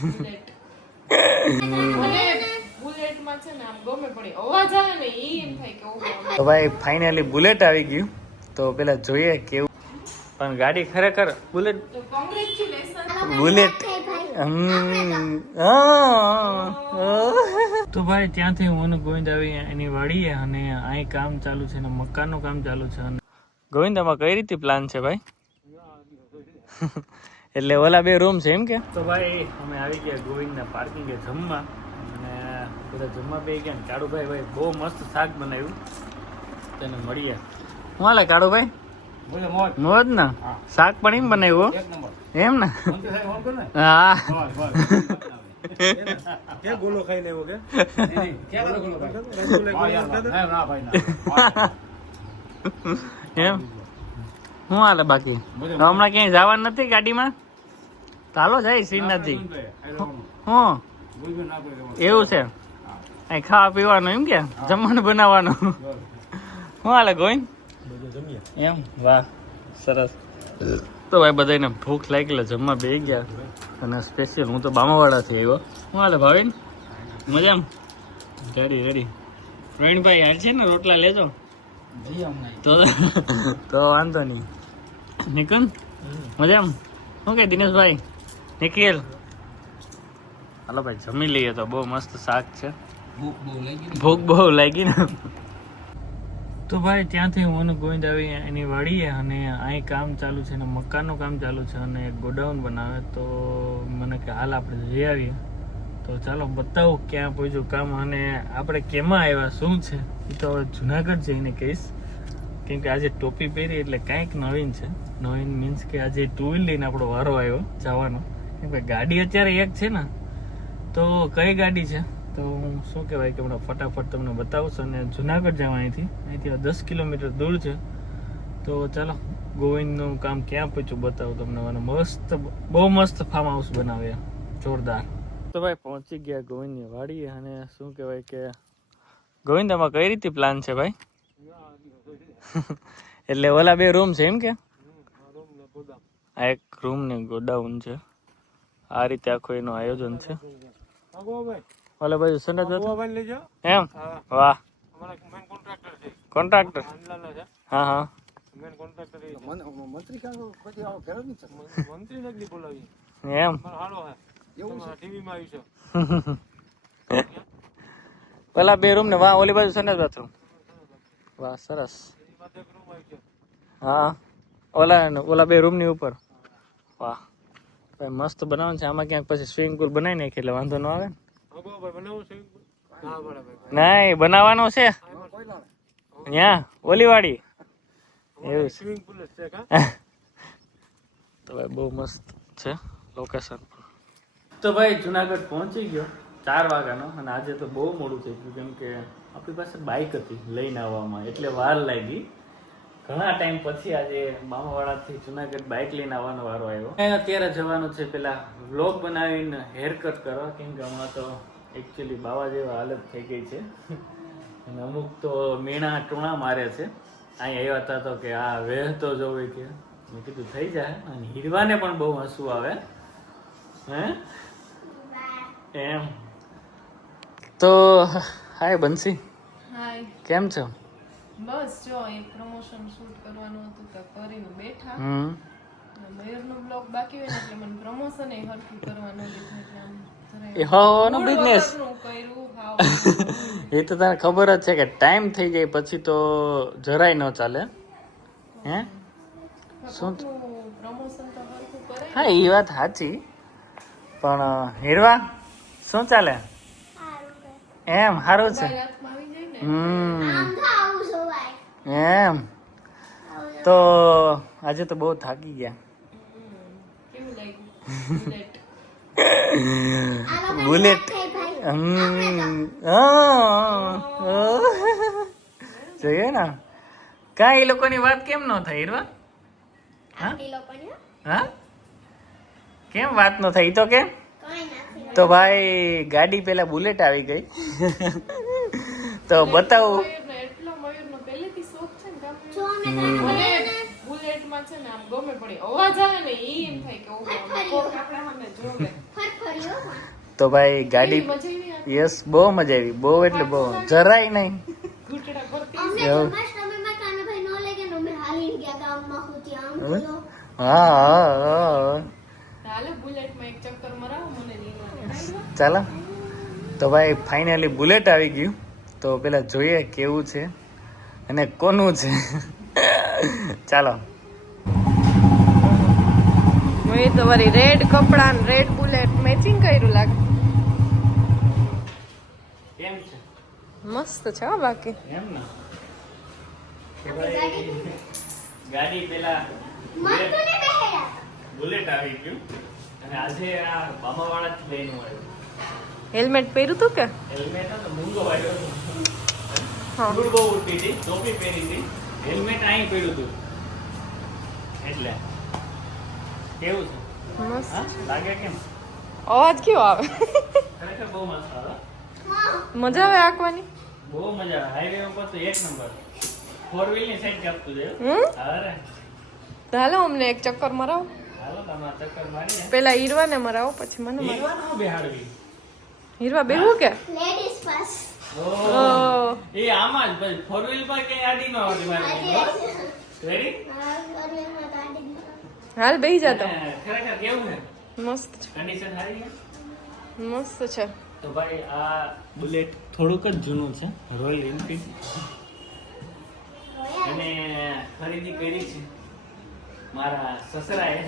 Bullet મને બુલેટમાં છે ને આમ ગમે પણ અવાજ આવે ને એ એમ થાય કે ઓહો. તો ભાઈ ફાઇનલી બુલેટ આવી ગયું. તો પેલા જોઈએ કેવું, પણ ગાડી ખરેખર બુલેટ તો કોંગ્રેચ્યુલેશન. બુલેટ તો ભાઈ ત્યાંથી હું અને ગોવિંદ આવી એની વાડીએ, અને અહીં કામ ચાલુ છે ને મકાનનું કામ ચાલુ છે. અને ગોવિંદ આમાં કઈ રીતે પ્લાન છે ભાઈ? એટલે ઓલા બે રૂમ છે એમ કે? તો ભાઈ અમે આવી ગયા ગોવિંદના પાર્કિંગે જમવા, અને બધા જમવા બે ગયા. કાળુભાઈ ભાઈ બહુ મસ્ત શાક બનાવ્યું, તેને મળીએ. હું હાલે કાળુભાઈ? મોજ ને શાક પણ એમ બનાવ્યું એમ ને? હા એમ શું હાલે બાકી? હમણાં ક્યાંય જવાનું નથી ગાડીમાં? ચાલો જાય શ્રીનાથજી. હું એવું છે? અહીં ખાવા પીવાનું એમ કે જમવાનું બનાવવાનું? શું હાલે ગોવિંદ? એમ વાહ સરસ. તો ભાઈ બધાને ભૂખ લાગી એટલે જમવા બે ગયા, અને સ્પેશિયલ હું તો બામાવાડાથી આવ્યો. શું હાલે ભાવિન? મજામ? Ready ready. પ્રવીણભાઈ હાલ છે ને રોટલા લેજો તો વાંધો નહીં. નિકુંજ મજામ? શું કે દિનેશભાઈ? નિખિલ હાલો ભાઈ જમી લઈએ. તો બહુ મસ્ત શાક છે, ભૂખ બહુ લાગી ને. તો ભાઈ ત્યાંથી હું અને ગોવિંદ આવી એની વાડીએ, અને અહીં કામ ચાલુ છે ને મકાનનું કામ ચાલુ છે, અને એક ગોડાઉન બનાવે. તો મને કે હાલ આપણે જઈ આવીએ. તો ચાલો બતાવું ક્યાં પહોંચ્યું કામ, અને આપણે કેમાં આવ્યા શું છે એ તો હવે જુનાગઢ જઈને કહીશ. કેમ કે આજે ટોપી પહેરી એટલે કાંઈક નવીન છે. નવીન મીન્સ કે આજે ટુ વ્હીલ લઈને આપણો વારો આવ્યો જવાનો. કેમ કે ગાડી અત્યારે એક છે ને, તો કઈ ગાડી છે તો હું શું કહેવાય કે હમણાં ફટાફટ તમને બતાવશું. અને જુનાગઢ જવા અહીંથી 10 કિલોમીટર દૂર છે. તો ચાલો ગોવિંદનું કામ ક્યાં પહોંચ્યું બતાવું તમને. અને મસ્ત બહુ મસ્ત ફાર્મ હાઉસ બનાવ્યા જોરદાર. તો ભાઈ પહોંચી ગયા ગોવિંદની વાડીએ, અને શું કહેવાય કે ગોવિંદ આમાં કઈ રીતે પ્લાન છે ભાઈ? એટલે ઓલા બે રૂમ છે એમ કે? આ એક રૂમ ને ગોડાઉન છે. આ રીતે આખું એનું આયોજન છે. ઓલા બાજુ સંડાસ એમ? વાહ કોન્ટ્રાક્ટર. હા હા એમ પેલા બે રૂમ ને વાહ ઓલી બાજુ સંડાસ બાથરૂમ. વાહ સરસ. હા ઓલા બે રૂમ ની ઉપર. વાહ ભાઈ મસ્ત બનાવવાનું છે. આમાં ક્યાંક પછી સ્વિમિંગ પુલ બનાવી નાખીએ એટલે વાંધો ન આવે. નહીં બનાવવાનું છે ત્યાં ઓલી વાડી એવું છે. તો ભાઈ બહુ મસ્ત છે લોકેશન. તો ભાઈ જુનાગઢ પહોંચી ગયો 4 વાગ્યાનો, અને આજે તો બહુ મોડું થઈ ગયું. કેમ કે આપણી પાસે બાઇક હતી લઈને આવવામાં, એટલે વાર લાગી. ઘણા ટાઈમ પછી આજે મામાવાડાથી જુનાગઢ બાઇક લઈને આવવાનો વારો આવ્યો. અત્યારે જવાનું છે પેલા વ્લોગ બનાવીને હેર કટ કરવા. કેમ કે હમણાં તો એકચ્યુઅલી બાવા જેવા હાલત થઈ ગઈ છે, અને અમુક તો મીણા ટૂણા મારે છે. અહીં આવ્યા હતા તો કે આ વેહ તો જોવે કે મેં કીધું થઈ જાય. અને હીરવાને પણ બહુ હસવું આવે હે એમ. તો હાય બંસી. હાય કેમ છો? બસ જો એ પ્રમોશન શૂટ કરવાનું હતું તો કરીને બેઠા. મયુરનો બ્લોગ બાકી હોય ને એટલે મને પ્રમોશન એ હરખું કરવાનું દીધું. એટલે આમ એ હવાનો બિઝનેસ કર્યું હાવ. એ તો તને ખબર જ છે કે ટાઈમ થઈ જાય પછી તો જરાય ન ચાલે હે. શું પ્રમોશન તો હરખું કરે. હા એ વાત સાચી, પણ હીરવા શું ચાલે એમ? સારું છે એમ. તો આજે તો બહુ થાકી ગયા. કેવું લાગ્યું બુલેટ જોઈએ ને કાંઈ એ લોકોની વાત કેમ ન થાય હીરવા? હા કેમ વાત ન થાય? તો કેમ? તો ભાઈ ગાડી પેલા બુલેટ આવી ગઈ. તો બતાવું એટલો મયુરનો પહેલેથી શોખ છે ને બુલેટમાં છે ને આમ ગમે પણ અવાજ આવે ને એ એમ થાય કે ઓહો કોક આપણા સામે જોવે. તો ભાઈ ગાડી મજા આવી આ યસ બહુ મજા આવી, બહુ એટલે બહુ, જરાય નહીં. ઘૂંટડા પરથી એવું. અમે હા હા હા હાલે બુલેટમાં એક ચક્કર મરાવો મને નીકળવા ચાલો. તો ભાઈ ફાઇનલી બુલેટ આવી ગયું. તો પેલા જોઈએ કેવું છે અને કોનું છે. ચાલો. મેં તમારી રેડ કપડા ને રેડ બુલેટ મેચિંગ કર્યું લાગે. કેમ છે? મસ્ત છે હો બાકી. એમ ને કે ભાઈ ગાડી પેલા બુલેટ આવી ગયું અને આજે આ મામાવાળા જ લઈને આવ્યો. હેલ્મેટ પહેર્યું તું કે? હેલ્મેટ તો મૂંગો વાળ્યો હતો. હા. ધૂળ બહુ ઉડતી હતી, ટોપી પહેરી હતી, હેલ્મેટ અહીં પડ્યું હતું. એટલે કેવું છે? મસ્ત. હા લાગે કેમ? અવાજ કેવો આવે? ખરેખર બહુ મસ્ત આવે. મજા આવે આંકવાની? બહુ મજા આવે. હાઈવે ઉપર તો એક નંબર. 4 ની સાઈડ કાપતું જાય. અરે તો હાલો અમને એક ચક્કર મરાવો. હાલો તમે ચક્કર મારીને પેલા હીરવાને મરાવો પછી મને મરાવો. હીરવાનું બેહાડવી. હીરવા બેહું કે? લેડીઝ પાસ ઓહ એ આમાં જ ભાઈ 4 વ્હીલ પર કઈ આડી ન આવતી મારી. રેડી? હાલ બેહી જાતો. ખરેખર કેવું છે? મસ્ત છે. કન્ડિશન સારી છે? મસ્ત છે. તો ભાઈ આ બુલેટ થોડુંક જ જૂનું છે, રોયલ એનફિલ્ડ, અને ખરીદી કરી છે મારા સસરાએ.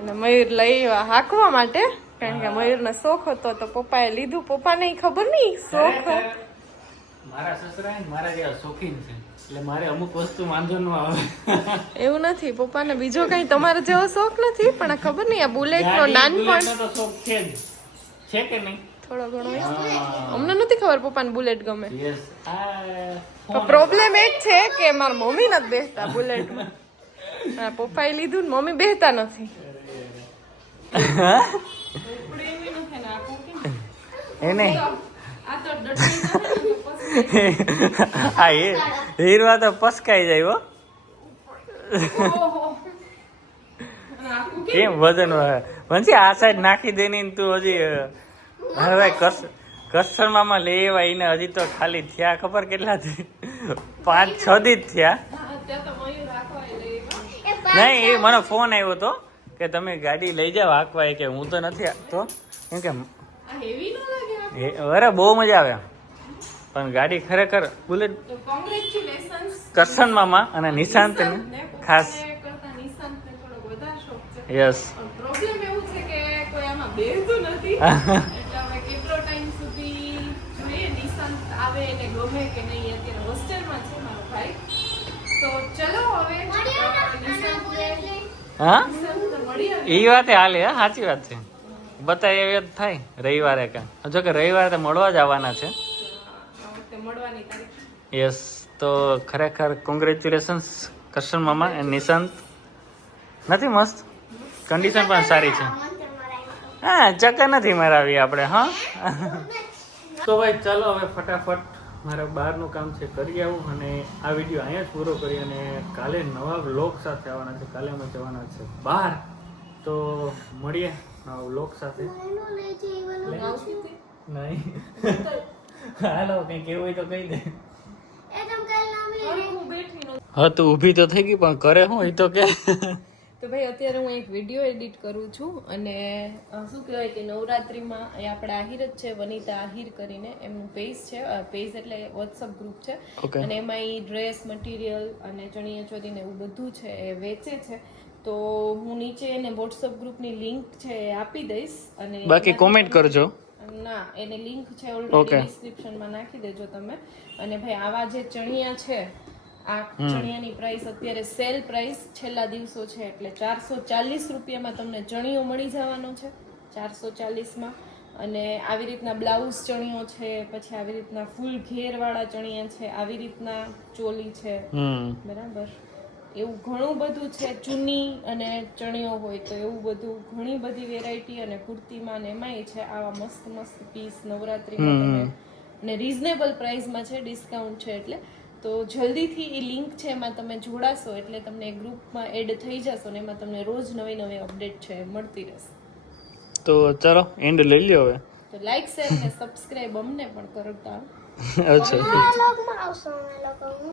અને મયુર લઈ હાંકવા માટે, કારણ કે મયુરનો શોખ હતો તો પપ્પાએ લીધું. પપ્પાને ઈ ખબર નહીં શોખ. ખરેખર મારા સસરા ને મારા જેવા શોખીન છે, એટલે મારે અમુક વસ્તુ વાંધો ન આવે. એવું નથી, પપ્પાને બીજો કઈ તમારા જેવો શોખ નથી, પણ આ ખબર નહીં આ બુલેટ નો ગાડી, નાનપણ બુલેટનો તો શોખ છે જ. છે કે નહીં? થોડો ઘણો હોય. હા. અમને નથી ખબર પપ્પાને બુલેટ ગમે. Yes. તો પ્રોબ્લેમ એ જ છે કે મારા મમ્મી નથી બેસતા બુલેટમાં. મારા પપ્પાએ લીધું ને મમ્મી બેસતા નથી. એ નહીં હા એ હીરવા તો પસકાઈ જાય હો. કેમ વજન વંશી આ સાઈડ નાખી દેની ને તું હજી હવે કસ્ટમરમાં લેવા એને હજી તો ખાલી થયા ખબર કેટલા થી 5-6 દી જ થયા. નહીં એ મને ફોન આવ્યો હતો કે તમે ગાડી લઈ જાઓ હાંકવા, કે હું તો નથી હાંકતો કેમ કે અરે બહુ મજા આવે. પણ ગાડી ખરેખર બુલેટ કરશન મામા અને નિશાંત ખાસ. યસ પ્રોબ્લેમ એવું છે કે કોઈ આમાં બેસતું નથી. એટલે હવે કેટલો ટાઈમ સુધી જોઈએ નિશાંત આવે એને ગમે કે નહીં. અત્યારે હોસ્ટેલમાં છે મારો ભાઈ. તો ચલો હવે હા નિશાંત મળી આવે. એ વાતે હાલે હા સાચી વાત છે. બતાય એવી જ થાય રવિવારે કાં. જો કે રવિવારે તો મળવા જ આવવાના છે. આ વખતે મળવાની તારીખ. યસ તો ખરેખર કોંગ્રેચ્યુલેશન્સ કરશન મામા એન્ડ નિશાંત. નથી મસ્ત? કન્ડિશન પણ સારી છે. હા ચક્કર નથી મરાવી આપણે. હા તો ભાઈ ચાલો હવે ફટાફટ મારે બહારનું કામ છે કરી આવું અને આ વિડીયો અહીંયા જ પૂરો કરી અને કાલે નવા વ્લોગ સાથે આવવાના છે. કાલે અમે જવાના છે બહાર, તો મળીએ નવા વ્લોગ સાથે. નહીં હાલો કંઈ કેવું હોય તો કહી દે. હું બેઠી નહોતી. હા તું ઊભી તો થઈ ગઈ પણ કરે હું એ તો કે. તો ભાઈ અત્યારે હું એક વિડીયો એડિટ કરું છું અને શું કહેવાય કે નવરાત્રિમાં એ આપણા આહિર જ છે, વનિતા આહિર કરીને એમનું પેજ છે. પેજ એટલે વોટ્સઅપ ગ્રુપ છે. Okay. અને એમાં એ ડ્રેસ મટીરિયલ અને ચણિયા ચોળી ને એવું બધું છે એ વેચે છે. તો હું નીચે એને વોટ્સઅપ ગ્રુપની લિંક છે એ આપી દઈશ. અને બાકી કોમેન્ટ કરજો. ના એની લિંક છે Okay. ઓલરેડી ડિસ્ક્રિપ્શનમાં નાખી દેજો તમે. અને ભાઈ આવા જે ચણિયા છે, આ ચણિયાની પ્રાઇસ અત્યારે સેલ પ્રાઇસ છેલ્લા દિવસો છે એટલે 440 રૂપિયામાં તમને ચણિયો મળી જવાનો છે. 440માં. અને આવી રીતના બ્લાઉઝ ચણિયો છે, પછી આવી રીતના ફૂલ ઘેરવાળા ચણિયા છે, આવી રીતના ચોલી છે, બરાબર એવું ઘણું બધું છે. ચુન્ની અને ચણિયો હોય તો એવું બધું ઘણી બધી વેરાયટી અને કુર્તીમાં ને એમાંય છે આવા મસ્ત મસ્ત પીસ નવરાત્રીમાં તમે અને રીઝનેબલ પ્રાઇસમાં છે, ડિસ્કાઉન્ટ છે. એટલે તો જલ્દીથી એ લિંક છે એમાં તમે જોડાશો એટલે તમને ગ્રુપમાં એડ થઈ જશો ને એમાં તમને રોજ નવી નવી અપડેટ છે મળતી રહેશે. તો ચાલો એન્ડ લઈ લ્યો હવે. તો લાઈક શેર ને સબસ્ક્રાઇબ અમને પણ કરતા અચ્છા આ લોગમાં આવશો અમે લોકો